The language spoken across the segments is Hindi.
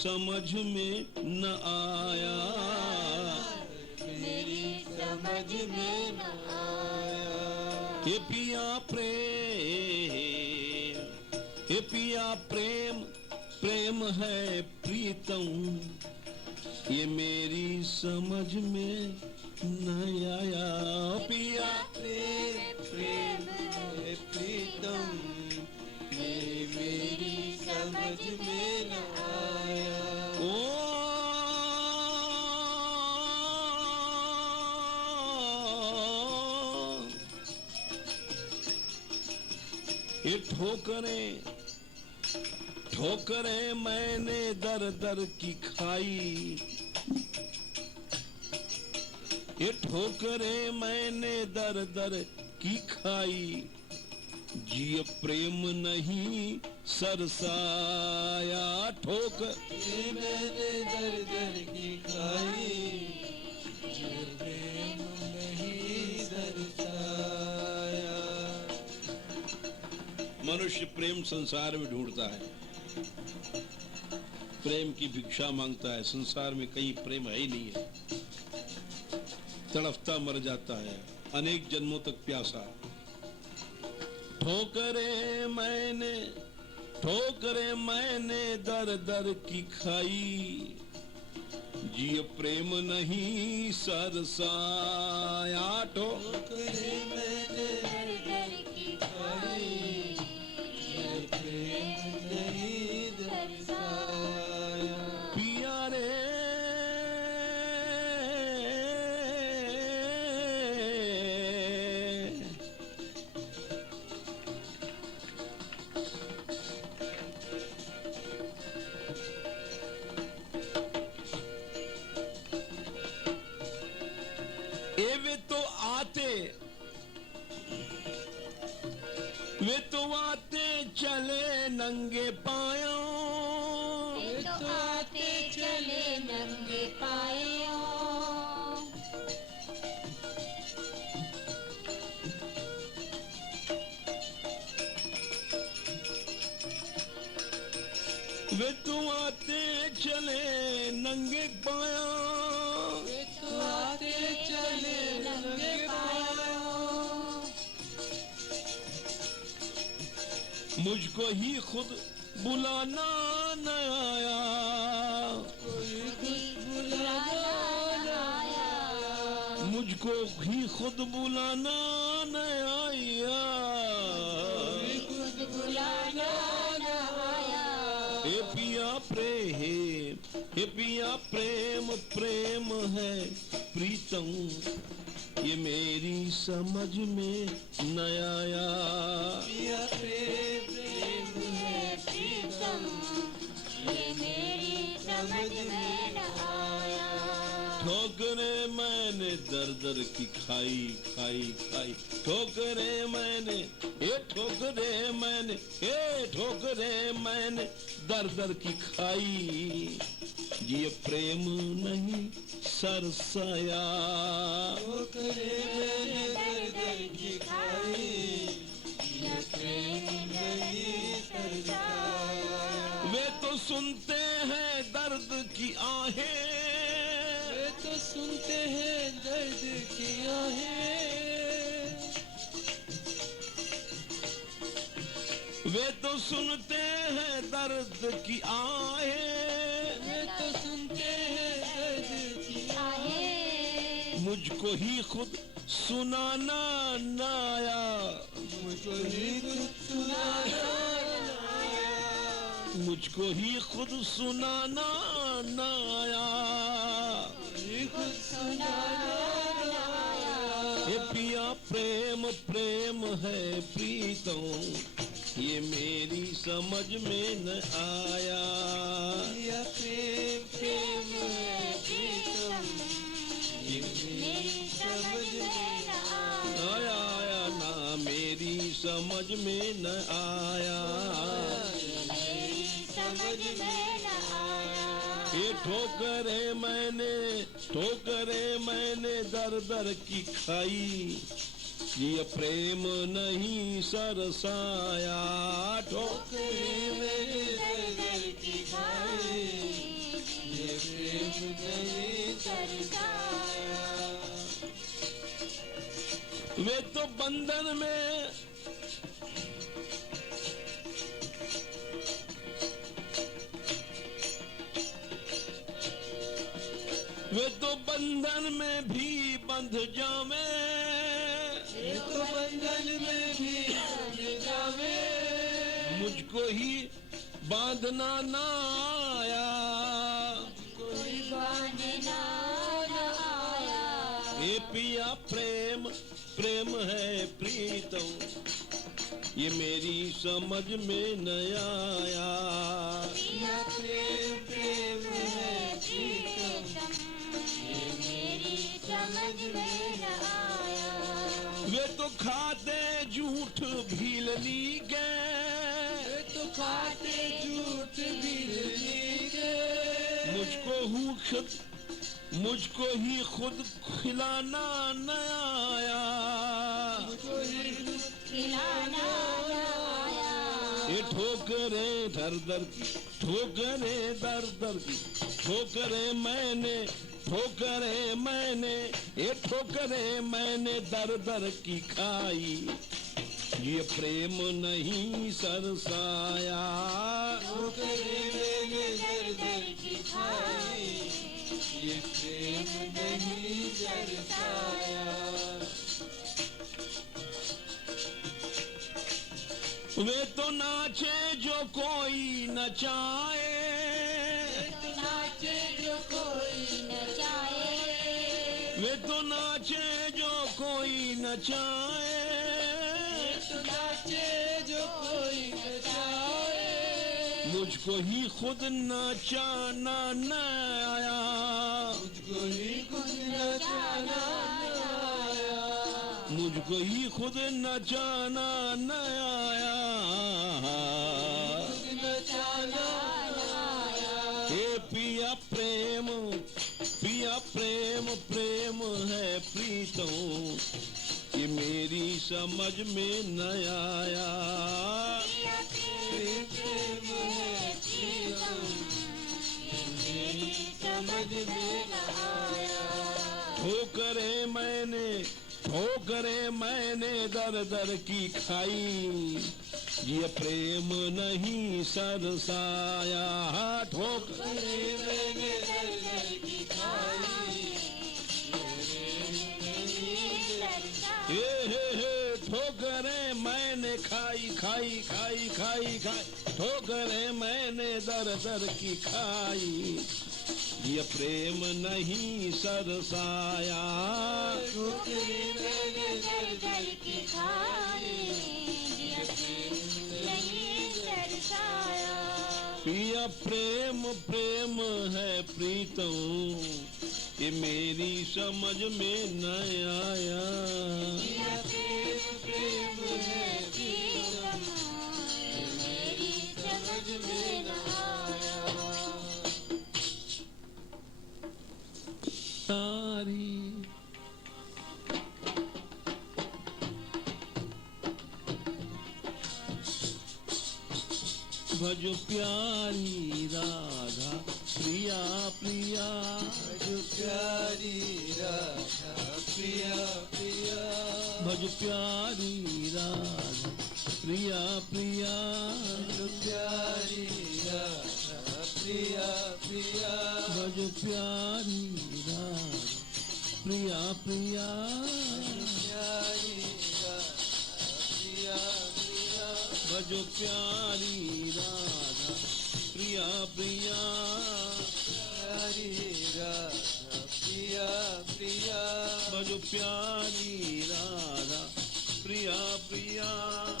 समझ में न आया, मेरी समझ में न आया। हे पिया प्रेम, हे पिया प्रेम, प्रेम है प्रीतम, ये मेरी समझ में न आया। पिया प्रेम प्रेम है प्रीतम, ये मेरी समझ में न आया। ओ ये ठोकरें ठोकरें मैंने दर दर की खाई, ये ठोकरें मैंने दर दर की खाई, जिय प्रेम नहीं सरसाया। ठोकर मैंने दर दर की खाई, जिय प्रेम नहीं सरसाया। मनुष्य प्रेम संसार में ढूंढता है, प्रेम की भिक्षा मांगता है। संसार में कहीं प्रेम है ही नहीं है, तड़फता मर जाता है अनेक जन्मों तक प्यासा। ठोकरे मैंने दर दर की खाई, जिय प्रेम नहीं सरसाया। ठोकरे मैंने दर दर की खाई, जिय प्रेम नहीं सरसाया। पिया रे वे तो आते चले नंगे पायों, वे तो आते चले नंगे पायों। वे तो आते चले नंगे पायों, वे तो आते चले नंगे पायों। मुझको ही खुद बुलाना न आया, कोई बुलाना न आया। मुझको ही खुद बुलाना न आया, कोई खुद बुलाना न आया। हे पिया प्रेम, हे पिया प्रेम, प्रेम है प्रीतम, ये मेरी समझ में न आया। पिया प्रेम प्रेम है प्रीतम, ये मेरी समझ में न आया। ठोकरे मैंने दर दर की खाई खाई खाई, ठोकरे मैंने ये ठोकरे मैंने ये ठोकरे मैंने दर दर की खाई, ये प्रेम नहीं सरसाया। ठोकरे मैंने दर दर की खाई, ये प्रेम नहीं सरसाया। वे तो सुनते हैं दर्द की आहें, वे तो सुनते हैं दर्द की आहें। वे तो सुनते हैं दर्द की आहें, वे तो सुनते हैं दर्द की आहें। मुझको ही खुद सुनाना न आया, मुझको ही खुद सुनाना न आया। मुझको ही खुद सुनाना न आया। खुद सुनाना न आया। ये पिया प्रेम, प्रेम है प्रीतम, ये मेरी समझ में न आया। पिया प्रेम प्रेम है प्रीतम, ये मेरी समझ में न आया। आया ना मेरी समझ में न आया, मेरी समझ में न आया। ये ठोकरे मैंने दर दर की खाई, ये प्रेम नहीं सरसाया। ठोकरे मैंने दर दर की खाई, बंधन में वे तो बंधन में भी बंध जावे, वे तो बंधन में भी बंध जावे, मुझको ही बांधना ना आया, कोई बांधना न आया। ये पिया प्रेम प्रेम है प्रीतम, ये मेरी समझ में न आया। पिया प्रेम प्रेम है प्रीतम, ये मेरी समझ में न आया। वे तो खाते झूठ भीलनी गए, वे तो खाते झूठ भी के, मुझको ही खुद खिलाना न आया, मुझको ही खिलाना न आया। ये ठोकरें दर दर की, ठोकरें दर दर की, ठोकरें मैंने ये ठोकरें मैंने दर दर की खाई, ये प्रेम नहीं सरसाया। ठोकरें मैंने दर दर की खाई, ये प्रेम नहीं सरसाया। वे तो नाचे जो कोई नचाए, नाचे जो कोई नचाए, वे तो नाचे जो कोई नचाए, नाचे जो कोई नचाए, मुझको ही खुद नचाना न आया, मुझको ही खुद नचाना न आया, मुझको ही खुद नचाना न आया। खुद नचाना न आया। हे पिया प्रेम प्रेम है प्रीतम, ये मेरी समझ में न आया। प्रेम प्रेम है प्रीतम, ये मेरी समझ में न आया। ठोकरें मैंने दर दर की खाई, ये प्रेम नहीं सरसाया। ठोकरें मैंने दर दर की खाई, ये नहीं सरसाया। हे ठोकरें मैंने खाई, ठोकरें मैंने दर दर की खाई, ये प्रेम नहीं सरसाया। ठोकरें मैंने दर दर की खाई, ये प्रेम नहीं सरसाया। पिया प्रेम है प्रीतम, ये मेरी समझ में न आया। पिया प्रेम प्रेम है प्रीतम, ये मेरी समझ में न आया। तारी भजो प्यारी राधा प्रिया प्रिया, भजो प्यारी राधा प्रिया प्रिया, भजो प्यारी राधा प्रिया प्रिया, भजो प्यारी राधा प्रिया प्रिया, भजो प्यारी राधा प्रिया प्रिया, प्यारी राधा प्रिया प्रिया, भजो प्यारी राधा प्रिया प्रिया, प्यारी राधा प्रिया प्रिया, भजो प्यारी राधा प्रिया प्रिया,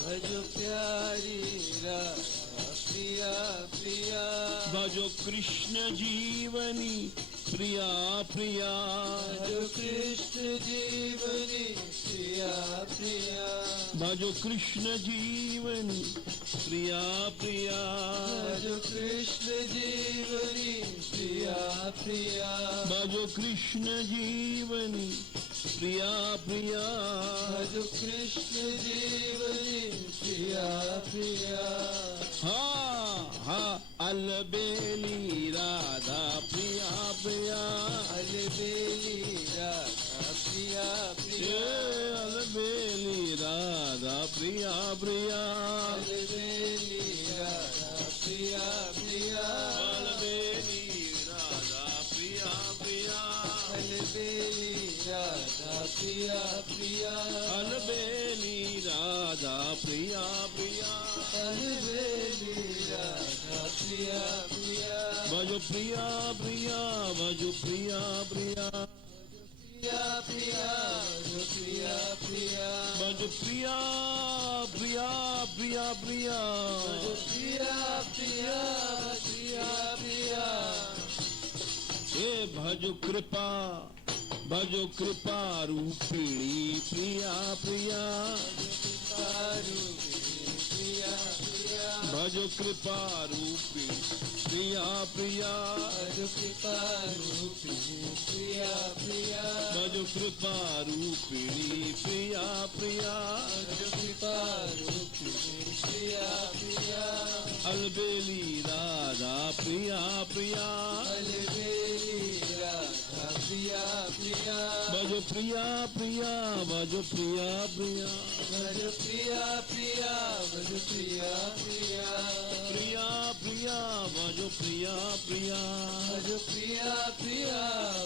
भजो प्यारी राधा प्रिया प्रिया, भजो कृष्ण जीवनी प्रिया प्रिया, भजो कृष्ण जीवनी प्रिया प्रिया, भजो कृष्ण जीवनी प्रिया प्रिया, भजो कृष्ण जीवनी प्रिया प्रिया, भजो कृष्ण जीवनी प्रिया प्रिया, भजो कृष्ण जीवनी प्रिया प्रिया। हा अलबेली राधा प्रिया प्रिया, अलबेली राधा प्रिया ये प्रिया, अलबेली प्रिया अलबेली राधा प्रिया प्रिया अलबेली राधा प्रिया प्रिया अलबेली राधा प्रिया प्रिया अलबेली राधा प्रिया प्रिया अलबेली राधा प्रिया प्रिया भजो प्रिया प्रिया भजो प्रिया प्रिया प्रिया प्रिया जो प्रिया प्रिया भजो प्रिया प्रिया प्रिया प्रिया जो प्रिया प्रिया प्रिया प्रिया हे भजो कृपा रूपिणी प्रिया प्रिया प्रिया प्रिया भजो कृपा रूपिणी प्रिया प्रिया जो कृपा रूपिणी प्रिया प्रिया भजो कृपा रूपिणी प्रिया प्रिया जो कृपा रूपिणी प्रिया प्रिया अलबेली राधा प्रिया प्रिया अलबेली राधा प्रिया प्रिया भजो प्रिया प्रिया भजो प्रिया प्रिया भज प्रिया प्रिया भज प्रिया प्रिया प्रिया प्रिया भजो प्रिया प्रिया भज प्रिया प्रिया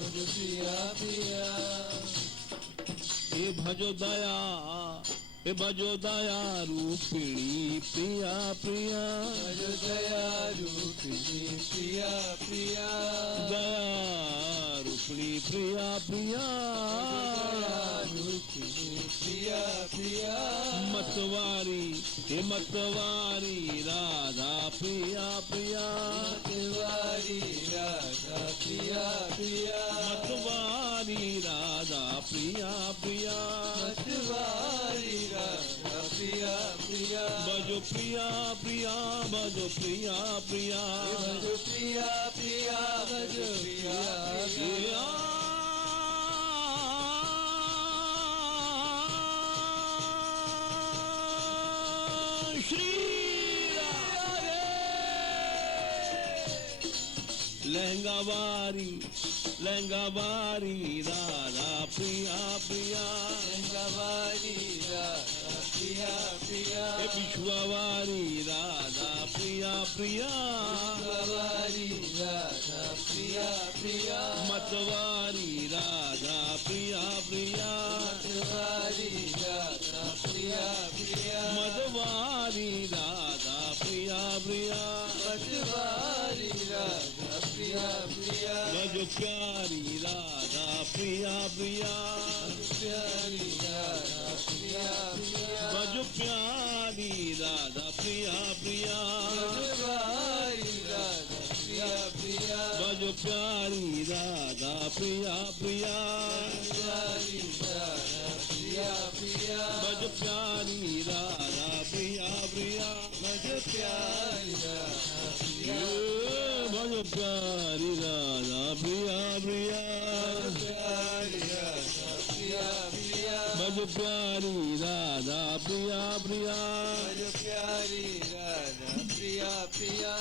भज प्रिया प्रिया हे भजो दया रूपिणी प्रिया प्रिया भज दया रूपिणी प्रिया प्रिया दया रूपिणी प्रिया प्रिया दया रूपिणी प्रिया प्रिया मतवारी हे मतवारी राधा प्रिया प्रिया मतवारी राधा प्रिया प्रिया मतवारी राधा प्रिया प्रिया मतवारी राधा प्रिया प्रिया भजो प्रिया प्रिया भजो प्रिया प्रिया भज प्रिया प्रिया भज प्रिया प्रिया श्री लहंगा वारी राधा प्रिया प्रिया गंगावारी राधा प्रिया प्रिया हे विश्ववारी राधा प्रिया प्रिया गंगावारी राधा प्रिया प्रिया मतवारी राधा प्रिया प्रिया मतवारी राधा प्रिया प्रिया मधवारी राधा प्रिया प्रिया मतवारी राधा प्रिया प्रिया भजो प्यारी राधा प्रिया प्रिया प्यारी राधा प्रिया प्रिया भजो प्यारी राधा प्रिया प्रिया मतवारी राधा प्रिया प्रिया भजो प्यारी राधा प्रिया प्रिया प्यारी राधा प्रिया प्रिया भजो प्यारी राधा प्रिया प्रिया भज प्यारी राधा प्रिया भजो प्यारी राधा प्रिया प्रिया प्यारी राधा प्रिया प्रिया भजो प्यारी राधा प्रिया प्रिया भज प्यारी राधा प्रिया प्रिया